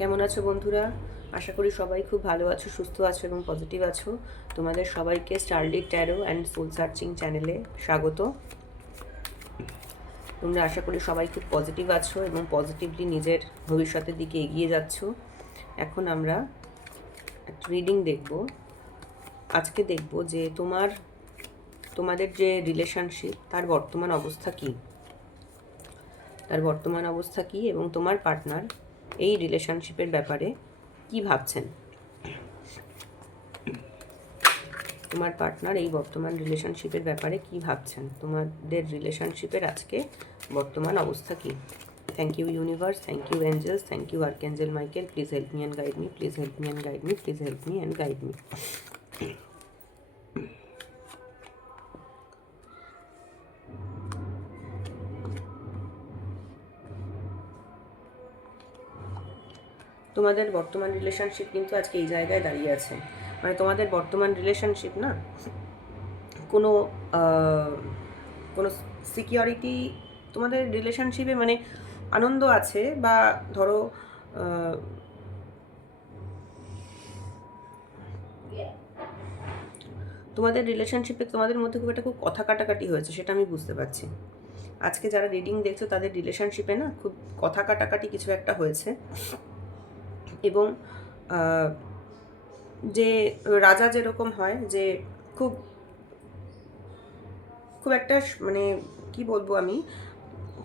কেমন আছো বন্ধুরা? আশা করি সবাই খুব ভালো আছো, সুস্থ আছো এবং পজিটিভ আছো। তোমাদের সবাইকে স্টারলিট ট্যারো অ্যান্ড সোল সার্চিং চ্যানেলে স্বাগত। তোমরা আশা করি সবাই খুব পজিটিভ আছো এবং পজিটিভলি নিজের ভবিষ্যতের দিকে এগিয়ে যাচ্ছ। এখন আমরা একটা রিডিং দেখব। আজকে দেখব যে তোমাদের যে রিলেশনশিপ তার বর্তমান অবস্থা কী, এবং তোমার পার্টনার এই রিলেশনশিপের ব্যাপারে কি ভাবছেন। তোমার পার্টনার এই বর্তমান রিলেশনশিপের ব্যাপারে কি ভাবছেন, তোমাদের রিলেশনশিপের আজকে বর্তমান অবস্থা কি। Thank you universe, thank you angels, thank you archangel Michael. Please help me and guide me, please help me and guide me, please help me and guide me. তোমাদের বর্তমান রিলেশনশিপ কিন্তু আজকে এই জায়গায় দাঁড়িয়ে আছে। মানে তোমাদের বর্তমান রিলেশনশিপ না কোনো কোনো সিকিউরিটি, তোমাদের রিলেশনশিপে মানে আনন্দ আছে, বা ধরো তোমাদের রিলেশনশিপে তোমাদের মধ্যে খুব কথা কাটাকাটি হয়েছে, সেটা আমি বুঝতে পারছি। আজকে যারা রিডিং দেখছো তাদের রিলেশনশিপে না খুব কথা কাটাকাটি কিছু একটা হয়েছে। এবং যে রাজা যেরকম হয়, যে খুব খুব একটা মানে কি বলবো আমি,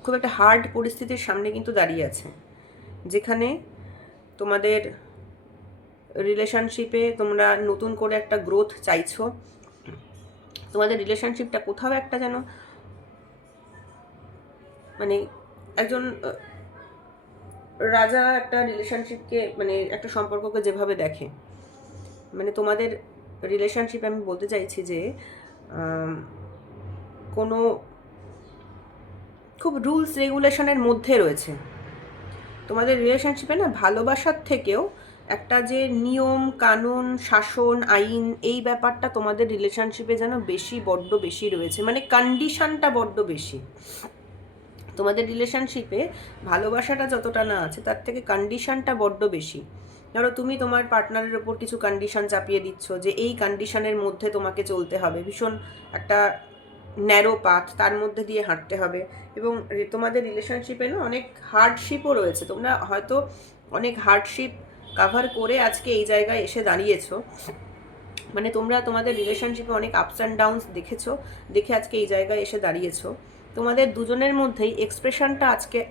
খুব একটা হার্ড পরিস্থিতির সামনে কিন্তু দাঁড়িয়ে আছে, যেখানে তোমাদের রিলেশনশিপে তোমরা নতুন করে একটা গ্রোথ চাইছো। তোমাদের রিলেশনশিপটা কোথাও একটা যেন মানে একজন রাজা একটা রিলেশনশিপকে মানে একটা সম্পর্ককে যেভাবে দেখে, মানে তোমাদের রিলেশনশিপে আমি বলতে চাইছি যে কোনো খুব রুলস রেগুলেশনের মধ্যে রয়েছে। তোমাদের রিলেশনশিপে না ভালোবাসার থেকেও একটা যে নিয়ম কানুন শাসন আইন, এই ব্যাপারটা তোমাদের রিলেশনশিপে যেন বড্ড বেশি রয়েছে, মানে কন্ডিশনটা বড্ড বেশি। তোমাদের রিলেশনশিপে ভালোবাসাটা যতটা না আছে, তার থেকে কন্ডিশনটা বড্ড বেশি। ধরো তুমি তোমার পার্টনারের ওপর কিছু কন্ডিশন চাপিয়ে দিচ্ছ, যে এই কন্ডিশনের মধ্যে তোমাকে চলতে হবে, ভীষণ একটা ন্যারো পাথ, তার মধ্যে দিয়ে হাঁটতে হবে। এবং তোমাদের রিলেশনশিপে না অনেক হার্ডশিপও রয়েছে, তোমরা হয়তো অনেক হার্ডশিপ কাভার করে আজকে এই জায়গায় এসে দাঁড়িয়েছো। মানে তোমরা তোমাদের রিলেশনশিপে অনেক আপস অ্যান্ড ডাউনস দেখেছো, দেখে আজকে এই জায়গায় এসে দাঁড়িয়েছো। তোমাদের দুজনের মধ্যেই এক্সপ্রেশনটা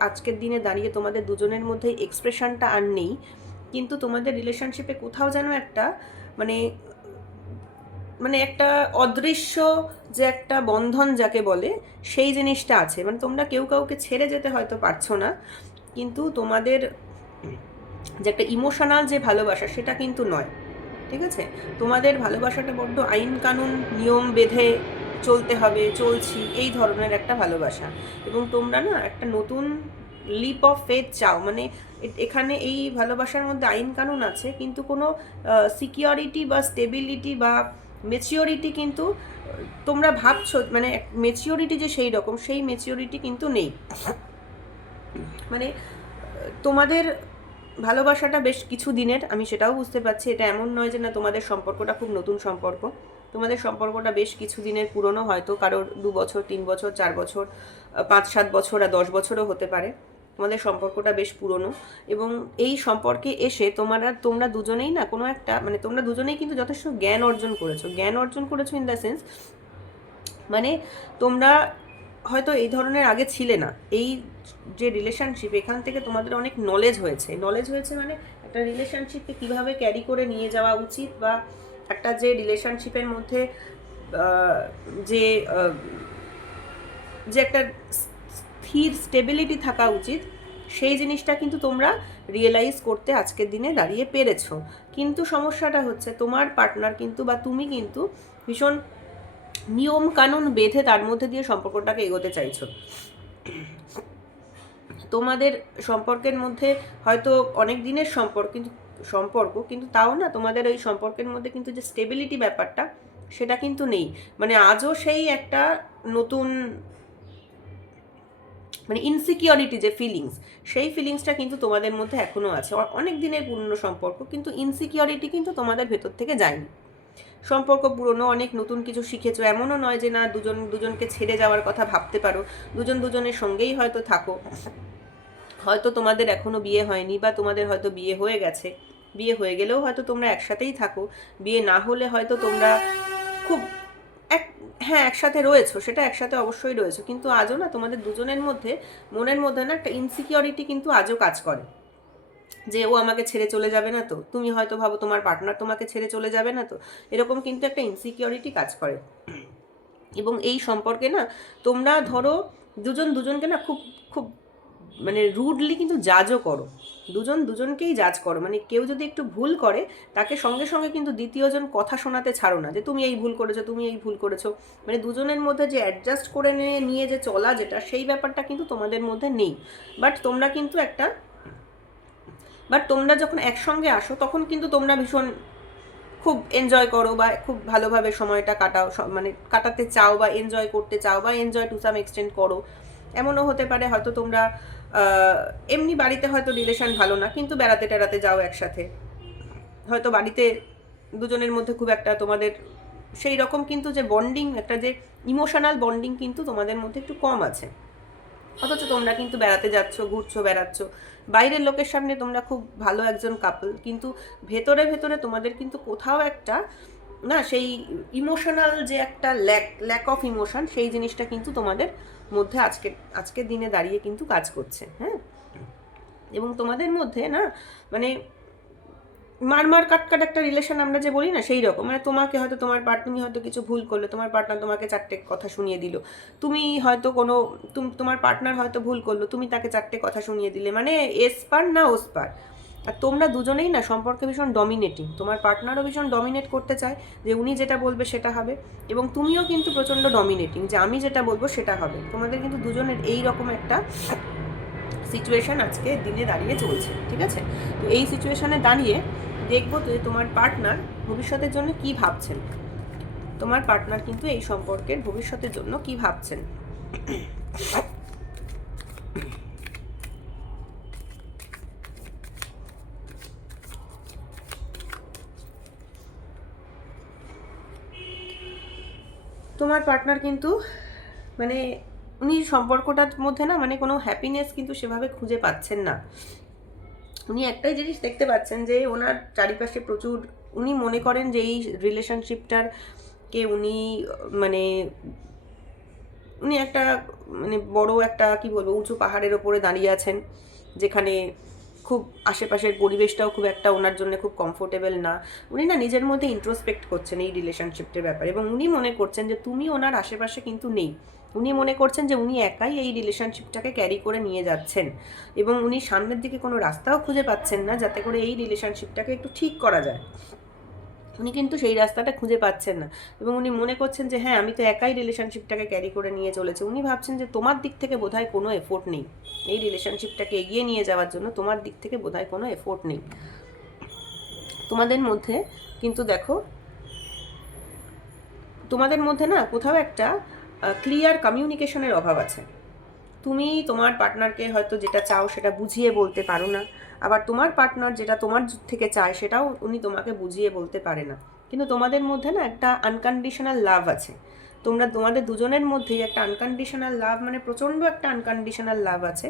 আজকের দিনে দাঁড়িয়ে তোমাদের দুজনের মধ্যেই এক্সপ্রেশনটা আর নেই, কিন্তু তোমাদের রিলেশনশিপে কোথাও যেন একটা মানে মানে একটা অদৃশ্য যে একটা বন্ধন যাকে বলে, সেই জিনিসটা আছে। মানে তোমরা কেউ কাউকে ছেড়ে যেতে হয়তো পারছো না, কিন্তু তোমাদের যে একটা ইমোশনাল যে ভালোবাসা, সেটা কিন্তু নয়। ঠিক আছে, তোমাদের ভালোবাসাটা বড্ড আইন কানুন নিয়ম বেঁধে চলতে হবে, চলছি, এই ধরনের একটা ভালোবাসা। এবং তোমরা না একটা নতুন লিপ অফ ফেথ চাও, মানে এখানে এই ভালোবাসার মধ্যে আইন কানুন আছে, কিন্তু কোনো সিকিউরিটি বা স্টেবিলিটি বা মেচিওরিটি কিন্তু তোমরা ভাবছো, মানে মেচিওরিটি যে সেই রকম, সেই মেচিওরিটি কিন্তু নেই। মানে তোমাদের ভালোবাসাটা বেশ কিছু দিনের, আমি সেটাও বুঝতে পারছি। এটা এমন নয় যে না তোমাদের সম্পর্কটা খুব নতুন সম্পর্ক, তোমাদের সম্পর্কটা বেশ কিছু দিনের পুরনো, হয়তো কারোর 2 বছর 3 বছর 4 বছর 5-7 বছর আর 10 বছরও হতে পারে। তোমাদের সম্পর্কটা বেশ পুরনো, এবং এই সম্পর্কে এসে তোমরা দুজনেই না কোনো একটা মানে তোমরা দুজনেই কিন্তু যথেষ্ট জ্ঞান অর্জন করেছো ইন দ্য সেন্স, মানে তোমরা হয়তো এই ধরনের আগে ছিলে না। এই যে রিলেশনশিপ, এখান থেকে তোমাদের অনেক নলেজ হয়েছে মানে একটা রিলেশনশিপকে কীভাবে ক্যারি করে নিয়ে যাওয়া উচিত, বা একটা যে রিলেশনশিপের মধ্যে যে যে একটা স্থির স্টেবিলিটি থাকা উচিত, সেই জিনিসটা কিন্তু তোমরা রিয়েলাইজ করতে আজকের দিনে দাঁড়িয়ে পেরেছো। কিন্তু সমস্যাটা হচ্ছে তোমার পার্টনার কিন্তু বা তুমি কিন্তু ভীষণ নিয়ম কানুন বেঁধে তার মধ্যে দিয়ে সম্পর্কটাকে এগোতে চাইছো। তোমাদের সম্পর্কের মধ্যে হয়তো অনেক দিনের সম্পর্ক কিন্তু তাও না তোমাদের ওই সম্পর্কের মধ্যে কিন্তু যে স্টেবিলিটি ব্যাপারটা, সেটা কিন্তু নেই। মানে আজও সেই একটা নতুন মানে ইনসিকিউরিটি যে ফিলিংস, সেই ফিলিংসটা কিন্তু তোমাদের মধ্যে এখনও আছে। অনেক দিনের পুরনো সম্পর্ক, কিন্তু ইনসিকিউরিটি কিন্তু তোমাদের ভেতর থেকে যায়নি। সম্পর্ক পুরনো, অনেক নতুন কিছু শিখেছো, এমনও নয় যে না দুজন দুজনকে ছেড়ে যাওয়ার কথা ভাবতে পারো, দুজন দুজনের সঙ্গেই হয়তো থাকো। হয়তো তোমাদের এখনও বিয়ে হয়নি, বা তোমাদের হয়তো বিয়ে হয়ে গেছে, বিয়ে হয়ে গেলেও হয়তো তোমরা একসাথেই থাকো, বিয়ে না হলে হয়তো তোমরা খুব এক হ্যাঁ একসাথে রয়েছো, সেটা একসাথে অবশ্যই রয়েছো, কিন্তু আজও না তোমাদের দুজনের মধ্যে মনের মধ্যে না একটা ইনসিকিউরিটি কিন্তু আজও কাজ করে, যে ও আমাকে ছেড়ে চলে যাবে না তো। তুমি হয়তো ভাবো তোমার পার্টনার তোমাকে ছেড়ে চলে যাবে না তো, এরকম কিন্তু একটা ইনসিকিউরিটি কাজ করে। এবং এই সম্পর্কে না তোমরা ধরো দুজন দুজনকে না খুব খুব মানে রুডলি কিন্তু জাজও করো, দুজন দুজনকেই জাজ করো। মানে কেউ যদি একটু ভুল করে, তাকে সঙ্গে সঙ্গে কিন্তু দ্বিতীয়জন কথা শোনাতে ছাড়ো না, যে তুমি এই ভুল করেছো, তুমি এই ভুল করেছো। মানে দুজনের মধ্যে যে অ্যাডজাস্ট করে নিয়ে যে চলা, যেটা সেই ব্যাপারটা কিন্তু তোমাদের মধ্যে নেই। বাট তোমরা যখন একসঙ্গে আসো, তখন কিন্তু তোমরা ভীষণ খুব এনজয় করো, বা খুব ভালোভাবে সময়টা কাটাও, মানে কাটাতে চাও, বা এনজয় করতে চাও, বা এনজয় টু সাম এক্সটেন্ট করো। এমনও হতে পারে হয়তো তোমরা এমনি বাড়িতে হয়তো রিলেশন ভালো না, কিন্তু বেড়াতে টেড়াতে যাও একসাথে। হয়তো বাড়িতে দুজনের মধ্যে খুব একটা তোমাদের সেই রকম কিন্তু যে বন্ডিং, একটা যে ইমোশনাল বন্ডিং কিন্তু তোমাদের মধ্যে একটু কম আছে। অথচ তোমরা কিন্তু বেড়াতে যাচ্ছ, ঘুরছো, বেড়াচ্ছ, বাইরের লোকের সামনে তোমরা খুব ভালো একজন কাপল, কিন্তু ভেতরে ভেতরে তোমাদের কিন্তু কোথাও একটা না সেই ইমোশনাল যে একটা ল্যাক অফ ইমোশন, সেই জিনিসটা কিন্তু তোমাদের মধ্যে আজকের দিনে দাঁড়িয়ে কিন্তু কাজ করছে। হ্যাঁ, এবং তোমাদের মধ্যে না মানে মার কাট একটা রিলেশন আমরা যে বলি না, সেই রকম। মানে তোমাকে হয়তো তুমি হয়তো কিছু ভুল করলে, তোমার পার্টনার তোমাকে 4টে কথা শুনিয়ে দিল, তুমি হয়তো তোমার পার্টনার হয়তো ভুল করলো, তুমি তাকে 4টে কথা শুনিয়ে দিলে, মানে এসপার না ওসপার। আর তোমরা দুজনেই না সম্পর্কে ভীষণ ডমিনেটিং, তোমার পার্টনারও ভীষণ ডমিনেট করতে চায়, যে উনি যেটা বলবে সেটা হবে, এবং তুমিও কিন্তু প্রচণ্ড ডমিনেটিং, যে আমি যেটা বলবো সেটা হবে। তোমাদের কিন্তু দুজনের এই রকম একটা সিচুয়েশান আজকে দিনে দাঁড়িয়ে চলছে, ঠিক আছে? তো এই সিচুয়েশানে দাঁড়িয়ে দেখবো যে তোমার পার্টনার ভবিষ্যতের জন্য কি ভাবছেন, তোমার পার্টনার কিন্তু এই সম্পর্কের ভবিষ্যতের জন্য কি ভাবছেন। তোমার পার্টনার কিন্তু মানে উনি সম্পর্কটার মধ্যে না মানে কোনো হ্যাপিনেস কিন্তু সেভাবে খুঁজে পাচ্ছেন না। উনি একটাই জিনিস দেখতে পাচ্ছেন, যে ওনার চারিপাশে প্রচুর, উনি মনে করেন যে এই রিলেশনশিপটার কে উনি মানে উনি একটা মানে বড় একটা কি বলবো উঁচু পাহাড়ের ওপরে দাঁড়িয়ে আছেন, যেখানে খুব আশেপাশের পরিবেশটাও খুব একটা ওনার জন্য খুব কমফোর্টেবল না। উনি না নিজের মধ্যে ইন্ট্রোস্পেক্ট করছেন এই রিলেশনশিপটার ব্যাপারে, এবং উনি মনে করছেন যে তুমি ওনার আশেপাশে কিন্তু নেই। উনি মনে করছেন যে উনি একাই এই রিলেশনশিপটাকে ক্যারি করে নিয়ে যাচ্ছেন, এবং উনি সামনের দিকে কোনো রাস্তাও খুঁজে পাচ্ছেন না যাতে করে এই রিলেশনশিপটাকে একটু ঠিক করা যায়। উনি কিন্তু সেই রাস্তাটা খুঁজে পাচ্ছেন না, এবং উনি মনে করছেন যে হ্যাঁ আমি তো একাই রিলেশনশিপটাকে ক্যারি করে নিয়ে চলেছি। উনি ভাবছেন যে তোমার দিক থেকে বোধহয় কোনো এফোর্ট নেই এই রিলেশনশিপটাকে এগিয়ে নিয়ে যাওয়ার জন্য, তোমার দিক থেকে বোধহয় কোনো এফোর্ট নেই। তোমাদের মধ্যে কিন্তু দেখো, তোমাদের মধ্যে না কোথাও একটা ক্লিয়ার কমিউনিকেশনের অভাব আছে। তুমি তোমার পার্টনারকে হয়তো যেটা চাও সেটা বুঝিয়ে বলতে পারো না, আবার তোমার পার্টনার যেটা তোমার থেকে চায় সেটাও উনি তোমাকে বুঝিয়ে বলতে পারে না। কিন্তু তোমাদের মধ্যে না একটা আনকন্ডিশনাল লাভ আছে, তোমাদের দুজনের মধ্যেই একটা আনকন্ডিশনাল লাভ, মানে প্রচণ্ড একটা আনকন্ডিশনাল লাভ আছে।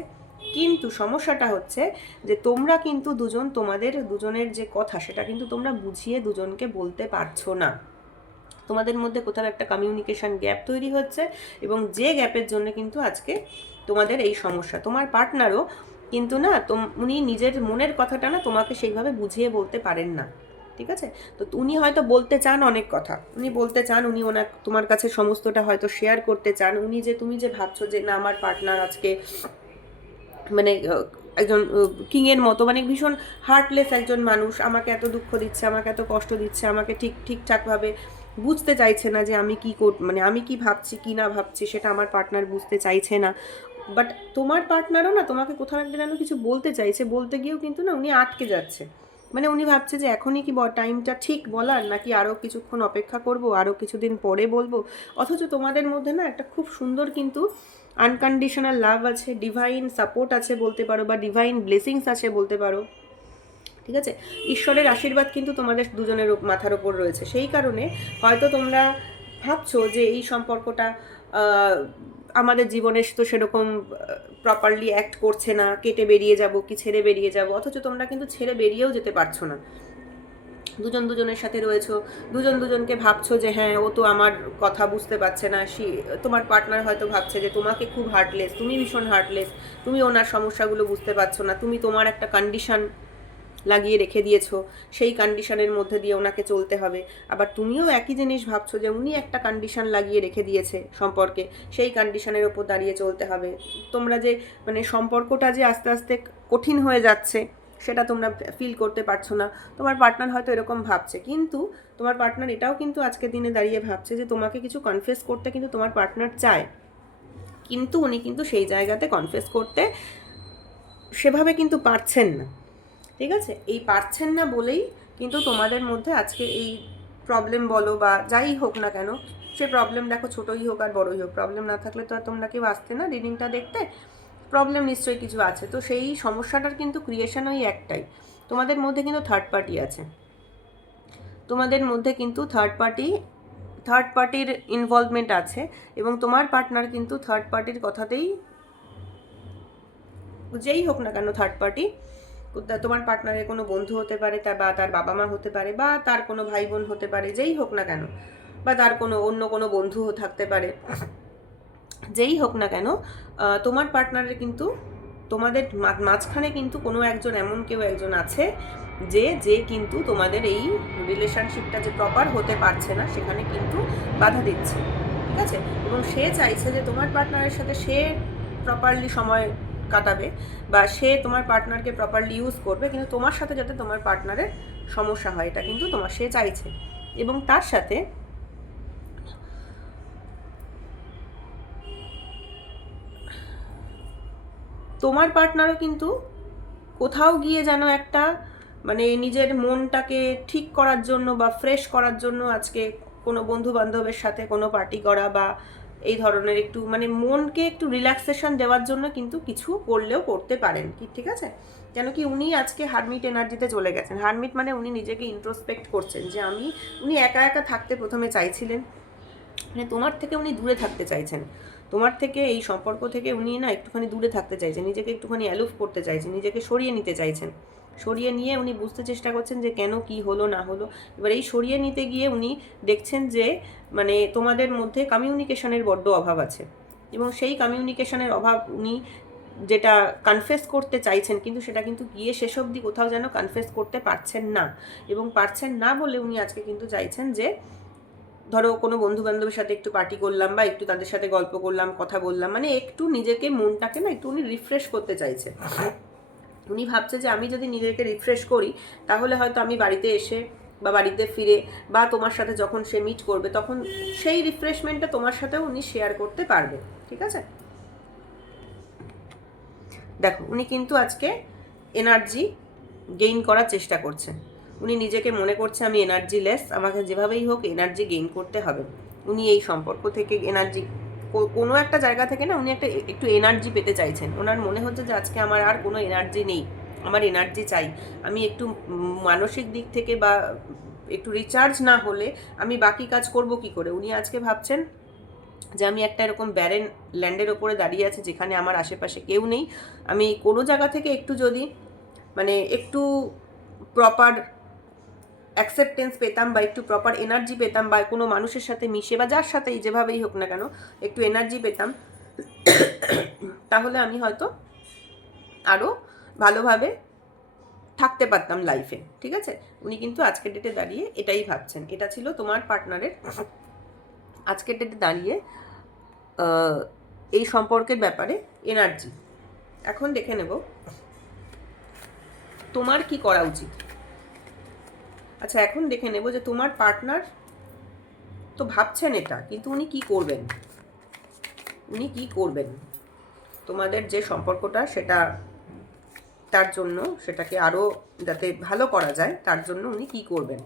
কিন্তু সমস্যাটা হচ্ছে যে তোমরা কিন্তু তোমাদের দুজনের যে কথা সেটা কিন্তু তোমরা বুঝিয়ে দুজনকে বলতে পারছো না। তোমাদের মধ্যে কোথাও একটা কমিউনিকেশন গ্যাপ তৈরি হচ্ছে, এবং যে গ্যাপের জন্য কিন্তু আজকে তোমাদের এই সমস্যা। তোমার পার্টনারও কিন্তু না উনি নিজের মনের কথাটা না তোমাকে সেইভাবে বুঝিয়ে বলতে পারেন না, ঠিক আছে? তো উনি হয়তো বলতে চান অনেক কথা, উনি বলতে চান, উনি তোমার কাছে সমস্তটা হয়তো শেয়ার করতে চান। তুমি যে ভাবছো যে না আমার পার্টনার আজকে মানে একজন কিংয়ের মতো, মানে ভীষণ হার্টলেস একজন মানুষ, আমাকে এত দুঃখ দিচ্ছে, আমাকে এত কষ্ট দিচ্ছে, আমাকে ঠিকঠাকভাবে বুঝতে চাইছে না যে আমি মানে আমি কি ভাবছি কি না ভাবছি সেটা আমার পার্টনার বুঝতে চাইছে না। বাট তোমার পার্টনারও না তোমাকে কোথাও একটা যেন কিছু বলতে চাইছে, বলতে গিয়েও কিন্তু না উনি আটকে যাচ্ছে। মানে উনি ভাবছে যে এখনই কি টাইমটা ঠিক বলার, নাকি আরও কিছুক্ষণ অপেক্ষা করব, আরও কিছুদিন পরে বলবো। অথচ তোমাদের মধ্যে না একটা খুব সুন্দর কিন্তু আনকন্ডিশনাল লাভ আছে, ডিভাইন সাপোর্ট আছে বলতে পারো, বা ডিভাইন ব্লেসিংস আছে বলতে পারো, ঠিক আছে? ঈশ্বরের আশীর্বাদ কিন্তু তোমাদের দুজনের মাথার ওপর রয়েছে। সেই কারণে হয়তো তোমরা ভাবছো যে এই সম্পর্কটা আমাদের জীবনে তো সেরকম প্রপারলি অ্যাক্ট করছে না, কেটে বেরিয়ে যাব কি ছেড়ে বেরিয়ে যাব, অথচ তোমরা কিন্তু ছেড়ে বেরিয়েও যেতে পারছো না। দুজন দুজনের সাথে রয়েছো, দুজন দুজনকে ভাবছো যে হ্যাঁ ও তো আমার কথা বুঝতে পারছে না, তোমার পার্টনার হয়তো ভাবছে যে তোমাকে খুব হার্টলেস, তুমি ভীষণ হার্টলেস, তুমি ওনার সমস্যাগুলো বুঝতে পারছো না, তুমি তোমার একটা কন্ডিশন লাগিয়ে রেখে দিয়েছো, সেই কন্ডিশনের মধ্যে দিয়ে ওনাকে চলতে হবে। আবার তুমিও একই জিনিস ভাবছো যে উনি একটা কন্ডিশন লাগিয়ে রেখে দিয়েছে সম্পর্কে, সেই কন্ডিশনের ওপর দাঁড়িয়ে চলতে হবে। তোমরা যে মানে সম্পর্কটা যে আস্তে আস্তে কঠিন হয়ে যাচ্ছে সেটা তোমরা ফিল করতে পারছো না। তোমার পার্টনার হয়তো এরকম ভাবছে, কিন্তু তোমার পার্টনার এটাও কিন্তু আজকের দিনে দাঁড়িয়ে ভাবছে যে তোমাকে কিছু কনফেস করতে কিন্তু তোমার পার্টনার চায়, কিন্তু উনি কিন্তু সেই জায়গাতে কনফেস করতে সেভাবে কিন্তু পারছেন না, ঠিক আছে? এই পারছেন না বলেই কিন্তু তোমাদের মধ্যে আজকে এই প্রবলেম বলো বা যাই হোক না কেন, সে প্রবলেম দেখো ছোটোই হোক আর বড়োই হোক, প্রবলেম না থাকলে তো আর তোমরা কেউ আসতে না রিডিংটা দেখতে, প্রবলেম নিশ্চয়ই কিছু আছে। তো সেই সমস্যাটার কিন্তু ক্রিয়েশন ওই একটাই, তোমাদের মধ্যে কিন্তু থার্ড পার্টি আছে, তোমাদের মধ্যে কিন্তু থার্ড পার্টির ইনভলভমেন্ট আছে, এবং তোমার পার্টনার কিন্তু থার্ড পার্টির কথাতেই, যেই হোক না কেন থার্ড পার্টি, তোমার পার্টনারের কোনো বন্ধু হতে পারে, বা তার বাবা মা হতে পারে, বা তার কোনো ভাই বোন হতে পারে, যেই হোক না কেন, বা তার কোনো অন্য কোনো বন্ধুও থাকতে পারে, যেই হোক না কেন, তোমার পার্টনারের কিন্তু তোমাদের মাঝখানে কিন্তু কোনো একজন এমন কেউ একজন আছে যে কিন্তু তোমাদের এই রিলেশনশিপটা যে প্রপার হতে পারছে না সেখানে কিন্তু বাধা দিচ্ছে, ঠিক আছে? এবং সে চাইছে যে তোমার পার্টনারের সাথে সে প্রপারলি সময় কাটাবে, বা সে তোমার পার্টনারকে প্রপারলি ইউজ করবে, কিন্তু তোমার সাথে যাতে তোমার পার্টনারের সমস্যা হয় এটা কিন্তু সে চাইছে। এবং তার সাথে তোমার পার্টনারও কিন্তু কোথাও গিয়ে যেন একটা মানে নিজের মনটাকে ঠিক করার জন্য বা ফ্রেশ করার জন্য আজকে কোনো বন্ধু বান্ধবের সাথে কোনো পার্টি করা, বা এই ধরনের একটু মানে মনকে একটু রিল্যাক্সেশন দেওয়ার জন্য কিন্তু কিছু করলেও করতে পারেন কি, ঠিক আছে? কেন কি উনি আজকে হারমিট এনার্জিতে চলে গেছেন। হারমিট মানে উনি নিজেকে ইন্ট্রোস্পেক্ট করছেন যে উনি একা একা থাকতে প্রথমে চাইছিলেন, মানে তোমার থেকে উনি দূরে থাকতে চাইছেন, তোমার থেকে এই সম্পর্ক থেকে উনি না একটুখানি দূরে থাকতে চাইছেন, নিজেকে একটুখানি অ্যালুফ করতে চাইছেন, নিজেকে সরিয়ে নিতে চাইছেন। সরিয়ে নিয়ে উনি বুঝতে চেষ্টা করছেন যে কেন কি হলো না হলো। এবার এই সরিয়ে নিতে গিয়ে উনি দেখছেন যে মানে তোমাদের মধ্যে কমিউনিকেশনের বড্ড অভাব আছে, এবং সেই কমিউনিকেশনের অভাব উনি যেটা কনফেস করতে চাইছেন, কিন্তু সেটা কিন্তু গিয়ে শেষ অবধি কোথাও যেন কনফেস করতে পারছেন না, এবং পারছেন না বলে উনি আজকে কিন্তু চাইছেন যে ধরো কোনো বন্ধু বান্ধবের সাথে একটু পার্টি করলাম, বা একটু তাদের সাথে গল্প করলাম, কথা বললাম, মানে একটু নিজেকে মনটাকে না একটু উনি রিফ্রেশ করতে চাইছে। উনি ভাবছে যে আমি যদি নিজেকে রিফ্রেশ করি তাহলে হয়তো আমি বাড়িতে এসে বা বাড়িতে ফিরে বা তোমার সাথে যখন সে মিট করবে তখন সেই রিফ্রেশমেন্টটা তোমার সাথেও উনি শেয়ার করতে পারবে, ঠিক আছে? দেখো উনি কিন্তু আজকে এনার্জি গেইন করার চেষ্টা করছে, উনি নিজেকে মনে করছে আমি এনার্জি লেস, আমাকে যেভাবেই হোক এনার্জি গেইন করতে হবে। উনি এই সম্পর্ক থেকে এনার্জি কোনো একটা জায়গা থেকে না উনি একটু এনার্জি পেতে চাইছেন। ওনার মনে হচ্ছে যে আজকে আমার আর কোনো এনার্জি নেই, আমার এনার্জি চাই, আমি একটু মানসিক দিক থেকে বা একটু রিচার্জ না হলে আমি বাকি কাজ করব কি করে। উনি আজকে ভাবছেন যে আমি একটা এরকম ব্যারেন ল্যান্ডের ওপরে দাঁড়িয়ে আছি যেখানে আমার আশেপাশে কেউ নেই, আমি কোনো জায়গা থেকে একটু যদি মানে একটু প্রপার অ্যাকসেপ্টেন্স পেতাম বা একটু প্রপার এনার্জি পেতাম, বা কোনো মানুষের সাথে মিশে বা যার সাথেই যেভাবেই হোক না কেন একটু এনার্জি পেতাম, তাহলে আমি হয়তো আরও ভালোভাবে থাকতে পারতাম লাইফে, ঠিক আছে? উনি কিন্তু আজকের ডেটে দাঁড়িয়ে এটাই ভাবছেন। এটা ছিল তোমার পার্টনারের আজকের ডেটে দাঁড়িয়ে এই সম্পর্কের ব্যাপারে এনার্জি। এখন দেখে নেব তোমার কি করা উচিত। আচ্ছা এখন দেখে নেব যে তোমার পার্টনার তো ভাবছেন এটা, কিন্তু উনি কি করবেন, উনি কি করবেন তোমাদের যে সম্পর্কটা সেটা তার জন্য, সেটাকে আরও যাতে ভালো করা যায় তার জন্য উনি কি করবেন,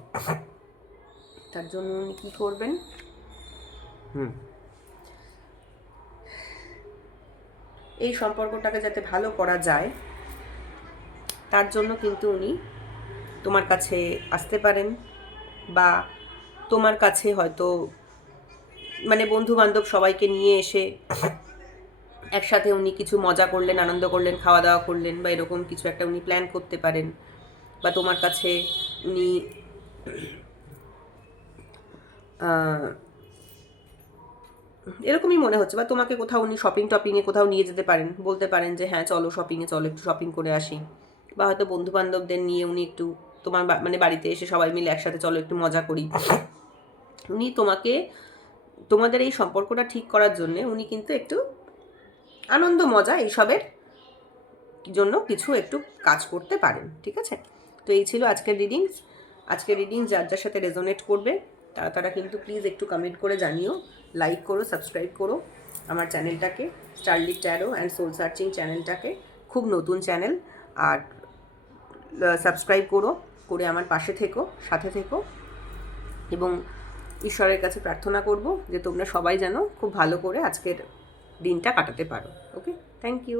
তার জন্য উনি কি করবেন। এই সম্পর্কটাকে যাতে ভালো করা যায় তার জন্য কিন্তু উনি তোমার কাছে আসতে পারেন, বা তোমার কাছে হয়তো মানে বন্ধু বান্ধব সবাইকে নিয়ে এসে একসাথে উনি কিছু মজা করলেন, আনন্দ করলেন, খাওয়া দাওয়া করলেন, বা এরকম কিছু একটা উনি প্ল্যান করতে পারেন। বা তোমার কাছে উনি এরকমই মনে হচ্ছে, বা তোমাকে কোথাও উনি টপিংয়ে কোথাও নিয়ে যেতে পারেন, বলতে পারেন যে হ্যাঁ চলো শপিংয়ে, চলো একটু শপিং করে আসি। বা হয়তো বন্ধু বান্ধবদের নিয়ে উনি একটু তোমার মানে বাড়িতে এসে সবাই মিলে একসাথে চলো একটু মজা করি। উনি তোমাকে, তোমাদের এই সম্পর্কটা ঠিক করার জন্যে উনি কিন্তু একটু আনন্দ মজা এইসবের জন্য কিছু একটু কাজ করতে পারেন। ঠিক আছে, তো এই ছিল আজকের রিডিংস। আজকের রিডিংস যার যার সাথে রেজোনেট করবে তারা কিন্তু প্লিজ একটু কমেন্ট করে জানিও, লাইক করো, সাবস্ক্রাইব করো আমার চ্যানেলটাকে, স্টারলিট ট্যারো অ্যান্ড সোল সার্চিং চ্যানেলটাকে। খুব নতুন চ্যানেল, আর সাবস্ক্রাইব করে আমার পাশে থেকো, সাথে থেকো, এবং ঈশ্বরের কাছে প্রার্থনা করব যে তোমরা সবাই যেন খুব ভালো করে আজকের দিনটা কাটাতে পারো। ওকে, থ্যাংক ইউ।